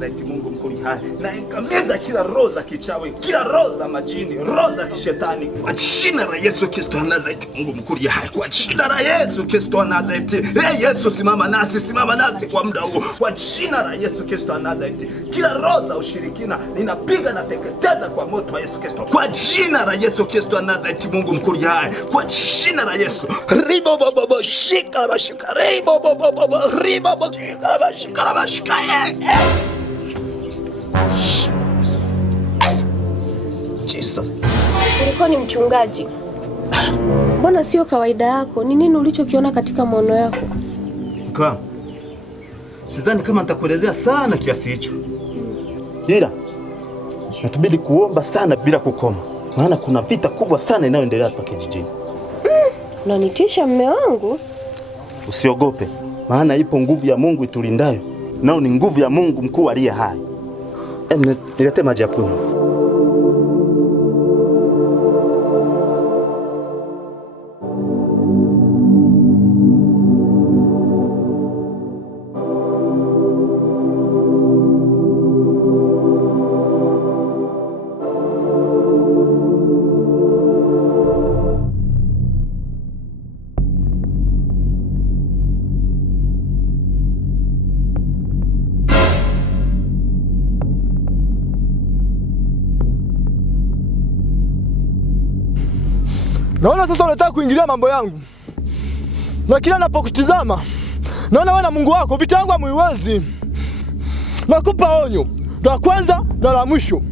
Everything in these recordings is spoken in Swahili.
Nazareti, Mungu mkuu hai, naangamiza kila roho za kichawi, kila roho za majini, roho za kishetani kwa jina la Yesu Kristo wa Nazareti, Mungu mkuu hai, kwa jina la Yesu Kristo wa Nazareti. Yesu, simama nasi kwa muda huu kwa jina la Yesu Kristo wa Nazareti. Kila roho za ushirikina ninapiga na teketeza kwa moto wa Yesu Kristo kwa jina la Yesu Kristo wa Nazareti, Mungu mkuu hai, kwa jina la Yesu. Ribo bobo shika bashika, ribo bobo ribo shika bashika bashika. Jesus. Ulikuwa ni mchungaji. Mbona sio kawaida yako? Ni nini ulichokiona katika maono yako? Mka, sidhani kama nitakuelezea sana kiasi hicho. Ila natubidi kuomba sana bila kukoma, maana kuna vita kubwa sana inayoendelea hapa kijijini. Unanitisha mume wangu? Usiogope, maana ipo nguvu ya Mungu itulindayo, nao ni nguvu ya Mungu mkuu aliye hai. Niletee maji ya kunywa. Naona sasa unataka kuingilia mambo yangu. Na kila napokutizama naona wewe na Mungu wako vita yangu hamuiwezi. Nakupa onyo la kwanza na la mwisho.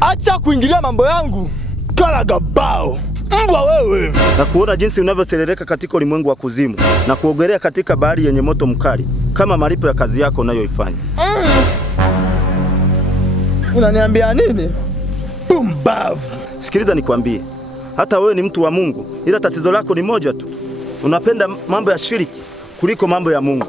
Acha kuingilia mambo yangu. Kala gabao. Mbwa wewe. Na kuona jinsi unavyoseleleka katika ulimwengu wa kuzimu na kuogelea katika bahari yenye moto mkali kama malipo ya kazi yako unayoifanya. Unaniambia nini? Pumbavu. Sikiliza nikwambie, hata wewe ni mtu wa Mungu, ila tatizo lako ni moja tu. Unapenda mambo ya shiriki kuliko mambo ya Mungu.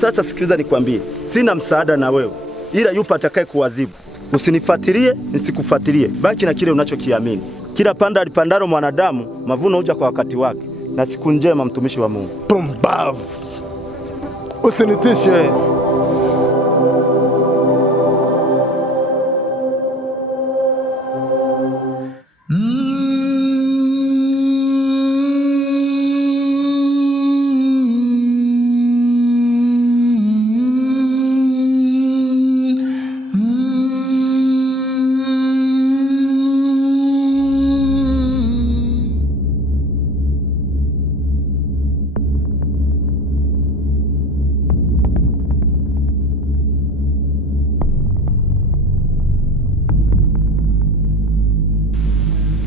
Sasa sikiliza nikwambie, sina msaada na wewe, ila yupo atakaye kuadhibu. Usinifuatilie, nisikufuatilie. Baki na kile unachokiamini. Kila panda alipandalo mwanadamu, mavuno huja kwa wakati wake. Na siku njema mtumishi wa Mungu. Pumbavu. Usinitishe.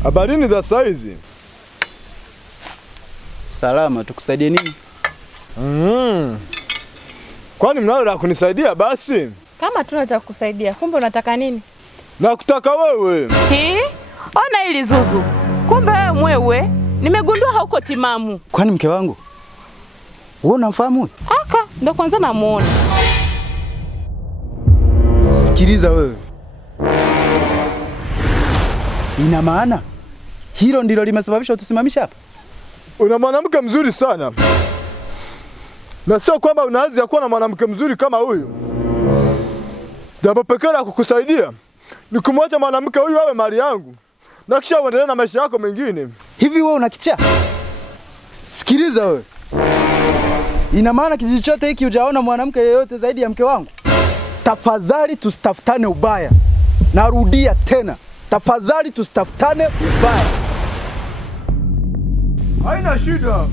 Habarini za saizi? Salama, tukusaidie nini? Kwani mnalo la kunisaidia basi? Kama tuna cha kukusaidia, kumbe unataka nini? Nakutaka wewe. Ona hili Zuzu. Kumbe wewe mwewe, nimegundua hauko timamu. Kwani mke wangu? Wewe unamfahamu? Aka, ndo kwanza namuona. Sikiliza wewe. Ina maana hilo ndilo limesababisha utusimamisha hapa? Una mwanamke mzuri sana. Na sio kwamba unaanza kuwa na mwanamke mzuri kama huyu. Jambo pekee la kukusaidia ni kumwacha mwanamke huyu awe mali yangu. Na kisha uendelee na maisha yako mengine. Hivi wewe unakichaa? Sikiliza wewe. Ina maana kijiji chote hiki hujaona mwanamke yeyote zaidi ya mke wangu? Tafadhali tusitafutane ubaya. Narudia tena. Tafadhali tusitafutane ubaya. Haina shida.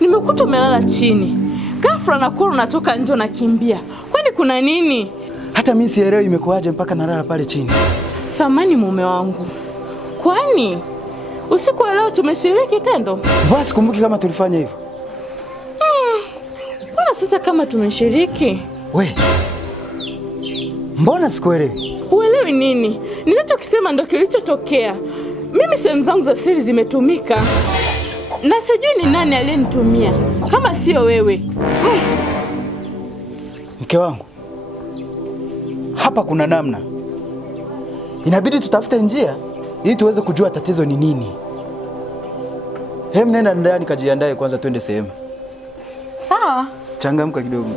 Nimekuta umelala chini. Ghafla nakuwa unatoka nje unakimbia. Kwani kuna nini? Hata mimi sielewi imekuaje mpaka nalala pale chini. Samani mume wangu. Kwani usiku wa leo tumeshiriki tendo? Mbona sikumbuki kama tulifanya hivyo? Mbona sasa kama tumeshiriki? We. Mbona sikuelewi? Uelewi nini? Nilichokisema ndio kilichotokea. Mimi sehemu zangu za siri zimetumika. Na sijui ni nani aliyenitumia kama sio wewe. Mke wangu, hapa kuna namna. Inabidi tutafute njia ili tuweze kujua tatizo ni nini. Nenda ndani kajiandae kwanza twende sehemu. Sawa. Changamka kidogo.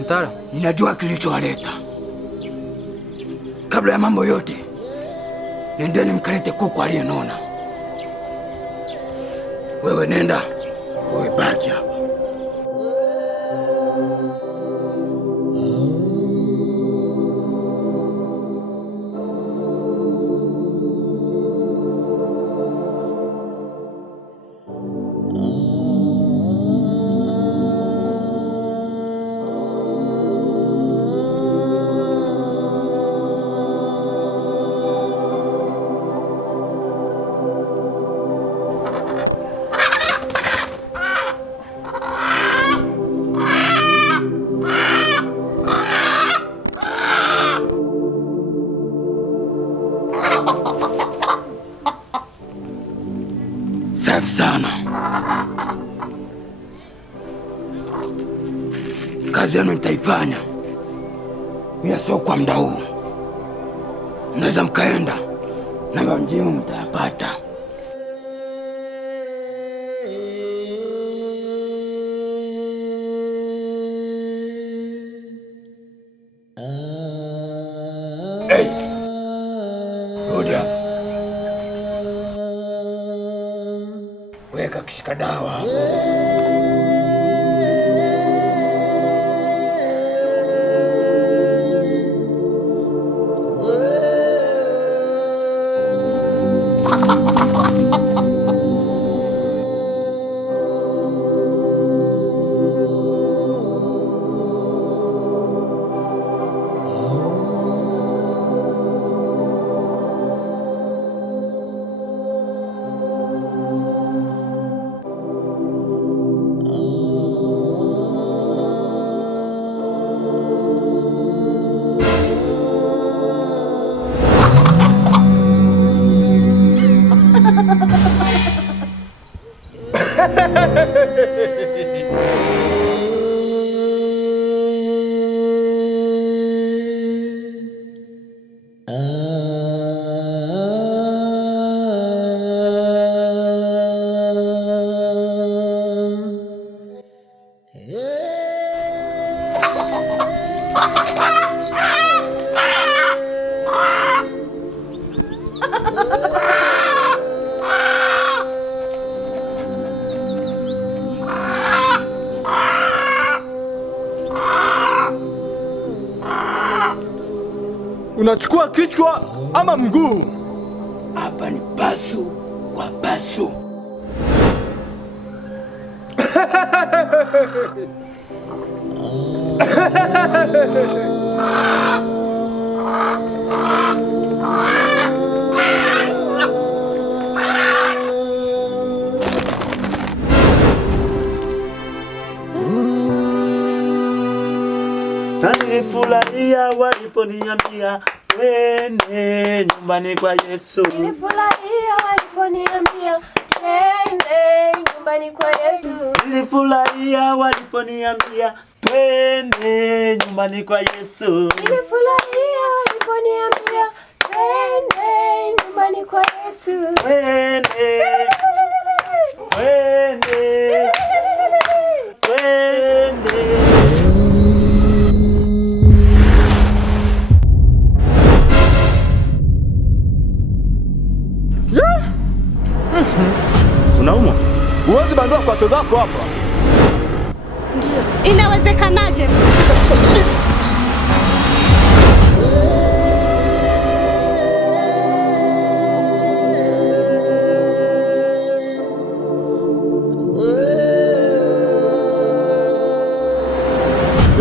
Mtara, ninajua kilichowaleta. Kabla ya mambo yote, nendeni mkalete kuku aliyenona. Wewe nenda, wewe baki hapa. kazi yenu nitaifanya, ila sio kwa muda huu. Mnaweza mkaenda na majibu mtayapata. Hey, rudi hapa. Weka kishika dawa. Unachukua kichwa ama mguu? Hapa ni pasu kwa pasu. Nilifurahia waliponiambia twende nyumbani kwa Yesu. Nilifurahia waliponiambia twende nyumbani kwa Yesu. Nilifurahia waliponiambia twende nyumbani kwa Yesu. Nilifurahia waliponiambia twende nyumbani kwa Yesu. Twende. Twende. Twende. Unaumwa? Uwezi bandua kwato zako hapa. Ndio. Inawezekanaje?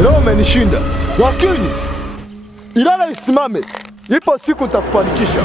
Leo umenishinda, lakini ilala isimame. Ipo siku nitakufanikisha.